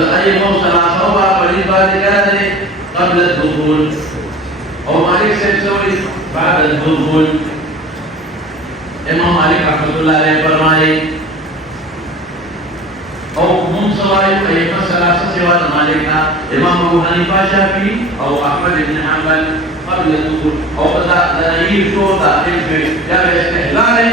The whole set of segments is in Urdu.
أي موصل عصوبة وليد بعد كده قبل الدخول أو مالك سيبسوي بعد الدخول. إمام مالك رحمة الله عليه فرمائے أو منصراي أي مسألة سوى مالكنا إمام أبو حنيفة شافعي أو أحمد بن حنبل قبل الدخول أو قد تنير شو داخل في جاب استحلال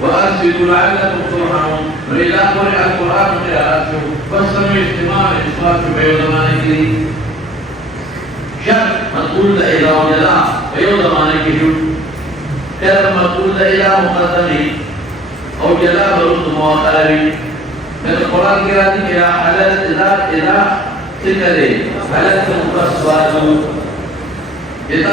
وأنصتوا لعلكم ترحمون وإذا قرئ القرآن قراءته فاستمعوا استماعا إصغاء في زمانه شر مقول إلى وجزاء في زمانه شر خير مقول إلى مقدمه أو جزاء برد مؤخره من القرآن قراءته إلى حلال إذا سكره حلال مقصوات إذا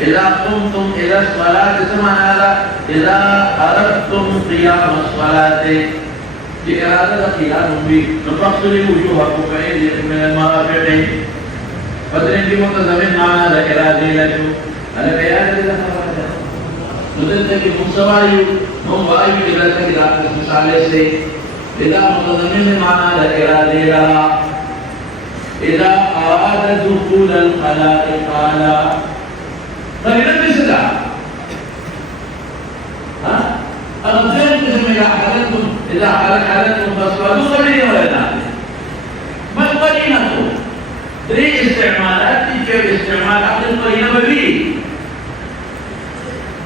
إذا قمتم إلى الصلاة سمعنا هذا إذا أردتم قيام الصلاة لإرادة قيام به فاغسلوا وجوهكم وأيديكم من المرافق فدرين في متزمن معنا هذا إرادة لكم هذا بيان إذا خرج نزلت في منصواي هم وايو إذا تكرات المسالة سي إذا متزمن معنا هذا إرادة لها إذا أراد دخول الخلاء قال طيب مثلا ها أغزين قسم إذا حالتكم فاصفادوا قليلا ولا نعلم ما القرينة؟ تري استعمالات كيف استعمالات القرينة ببيه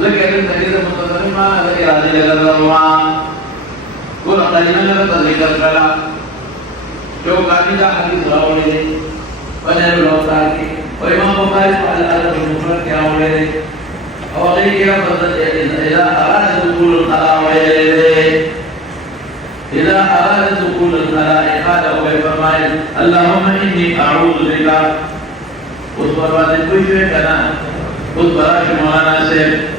Jadi tadi teman-teman mana ada yang ada dalam rumah, kalau tadi mana ada terlihat dalam, jauh kami dah hadis rawat ini, banyak rawat lagi, Imam Bukhari ada berumur kira oleh, awak ini kira betul tidak ada dukul kalau oleh, tidak ada dukul kalau ada oleh bermain, Allahumma inni a'udzu bika, us berbadan kuisy karena us berash muanasib.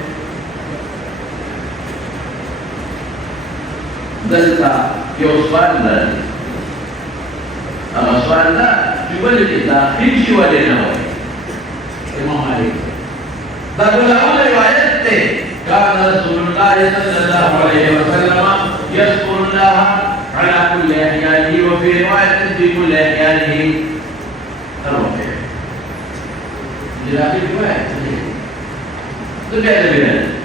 Dalika yusfalna amasfalna jubal kita khimshi walena Imam Malik Dadul awal riwayat te kana Rasulullah sallallahu alaihi wasallam yaskurullah ala kulli ahyanihi wa fi riwayatin fi kulli ahyanihi tarawih jadi riwayat itu beda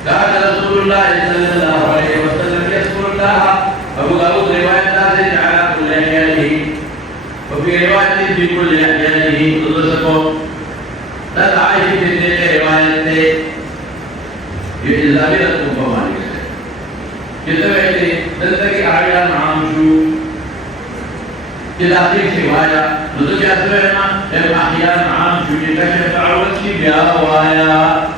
كان رسول الله صلى الله عليه وسلم يذكر الله أبو داود رواية نازل على كل أحيانه وفي وفي رواية في كل أحيانه تدرسكم تدعي في تلك رواية إلا بلدكم فمالك كتبت تلتقي أعيان عامشو كتابين سوايا نتوجه أسرنا أحيان عامشو يكشف عوضي بياوايا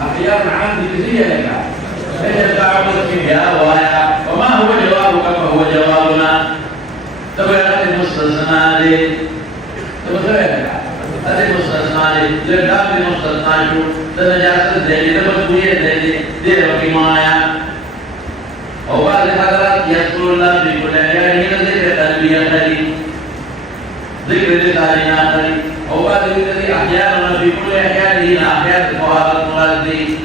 أحيان عامشو كثيرة لك كشف عوضي بياوايا وما هو جوابك فهو جوابنا تبعت المستثنى لي تبعت هذه المستثنى لي لقد المستثنى شو تنجاسة ذلك تبقى ذلك ذلك مايا وبعد حضرات يذكر الله في كل أحيان ذكر تلبية خلي ذكر لسان آخر وبعد ذكر أحيانا في كل أحيان هنا أحيان الفوارق المغذي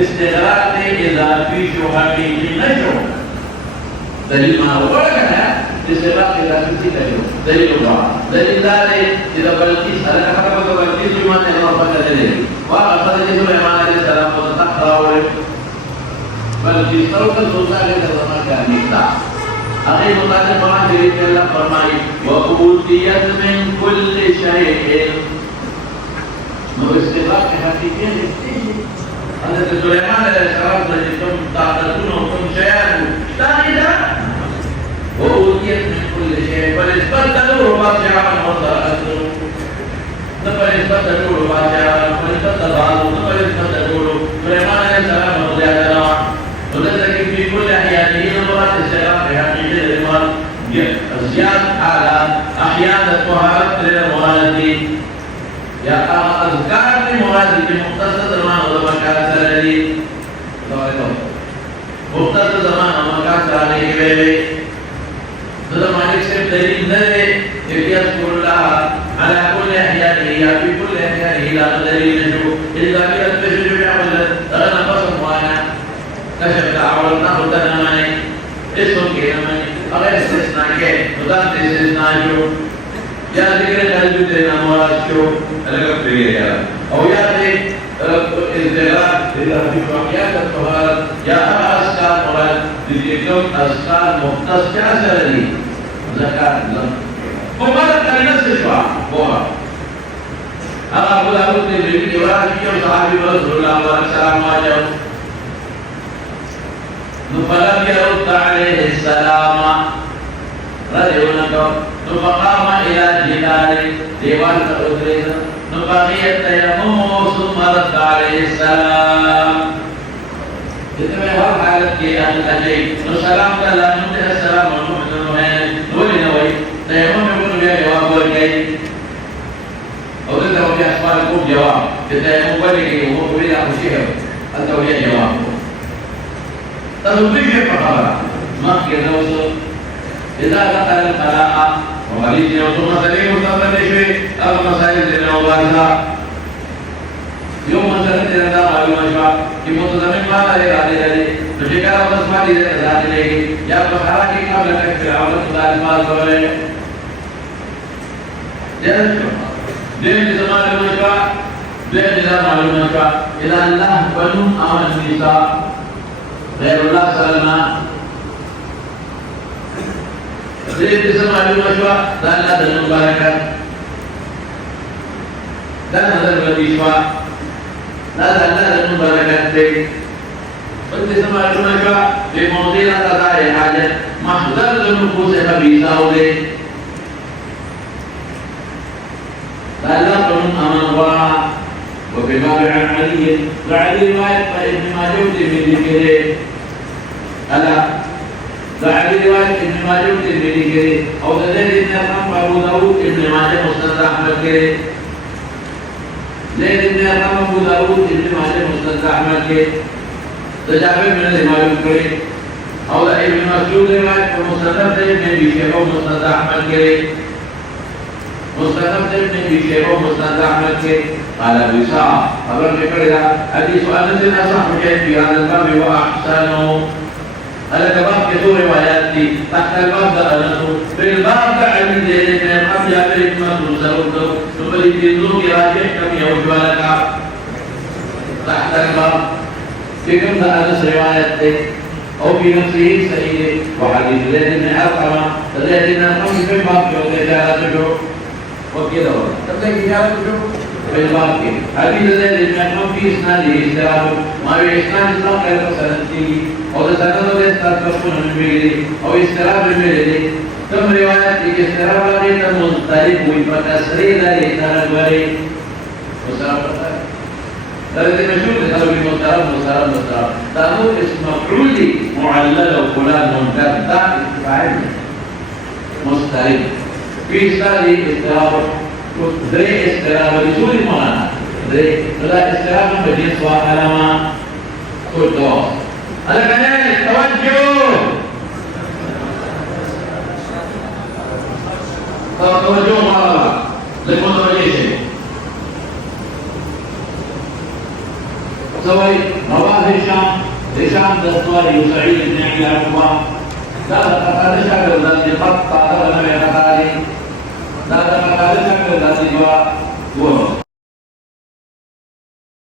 استغراق إذا في شهامي نشر دليل ما هو كذا استغراق إذا في دليل دليل الله دليل ذلك إذا بلقيس هذا كتب بلقيس بما تنظر دليل وأخذ سليمان عليه السلام وتتحرى بل في صوت السلطان كما كان يفتح أخي مطالب ما جريت الله فرمائي وأوتيت من كل شيء استغراق حقيقي هذا سليمان عليه السلام الذي تعتقدون وكم شيئا ثاني وأوتيت من كل شيء فليستبدلوا باطعا وضاءته فليستبدلوا باطعا فليستبدلوا سليمان عليه السلام رضي الله عنه ولذلك في كل أحيانه نظرات السلام في حقيقة الإمام زيادة على أحيان الطهارة للمغالطين يا أذكار المغالطين مختصر زمان ومكان سلالي مختصر زمان ومكان سلالي هذا مالك سيف دليل نذر يذكر الله على كل أحيانه في كل أحيانه لا دليل نشوف إذا كانت تشجع ولا أنا قسم وأنا كشف تعاوننا وتنامي اسم كلامي أغير استثناء كه مدام استثناء جو يا ذكر قلب تنا مراشو أنا كفري يا أو يا ذي إزدراء إذا في واقعات الطهارة يا أما أسكار مراد لذكر أسكار مختص كأسرني زكاة لم وماذا كان نسشوا بوها أما أقول أقول لذكر وراشي وصحابي رسول الله والسلام عليكم فلم يرد عليه السلام رجل فقام إلى جدار ديوان الأدريس بقي التيمم ثم رد عليه السلام جتمه هر حالت کی اجي سلام کلا نو السلام عليكم ہے نوری نوئی تیمم میں کو جواب ورکړي او دغه او بیا سوال کو جواب چې تیمم ورکړي او ویلا خوشي انت ویا جواب تنبيه فقرة ما كنا وصل إذا دخل القراءة وغريب يوم مسائل مستقبل شيء أو مسائل لنا وبارها يوم مسائل لنا معلومة شوا كمتزمن ما لا يرادي لدي فشكرا وتسمع لي ذات لدي يا بخارا كي قبل كفر عمل مدار ما سوى دين زمان المشوا دين زمان معلومة شوا إذا الله بنو أمن النساء غير الله سلمنا زيد اسم معلومة شوا دان لا دن مباركة دان هذا الذي شوا لا دن مباركة دي بس اسم معلومة شوا في موضوع قضاء حاجة محضر للنفوس خبيثة ودي دان لا دن أمن ورا وفي باب عن علي وعلي رواية فإن ما جودي من ذكره ألا وعلي رواية ابن ماجه الترمذي كري أو دليل ابن أرقم أبو داود ابن ماجه مسند أحمد كري دليل ابن أرقم أبو داود ابن ماجه مسند أحمد كري تجابر من الإمام كري أو ابن مسعود رواية مسند ابن أبي شيبة مسند أحمد كري مسند ابن أبي شيبة مسند أحمد كري قال بشار خبر بكرة حديث أنس أصح شيء في هذا الباب وأحسنه هذا كباب كثير رواياتي تحت الباب ده أنس بالباب ده علم ذلك من الحب يا بني مسعود سرود ثم يجدون راجع كم يوجد لك تحت الباب في كم ده أنس رواياتي أو في نفسه سيء وحديث الذين أرقم الذين أرقم في الباب وتجارته وكذا تبدأ تجارته في الباب حديث الذين أرقم في إسناده استراب ما في إسناد إطلاق غير سنته أو سنده يسترقون من بغيره أو استراب من بغيره ثم روايات استراب عليه المضطرب وتسريد لتنبري وسلام الذي مشهور قالوا بالمضطرب تأمر اسم مفعول معلل وفلان منتهى فاعل مضطرب في إسناده استراب دري استراب لسوء المعنى دري فلا استراب بجنس وعلامة كله على كلام التوجه توجه مع الله للمتوجه سوي رواه هشام دستواري وسعيد بن عيد عقبة لا هذا شكل الذي قطع هذا من الحالي لا هذا شكل الذي هو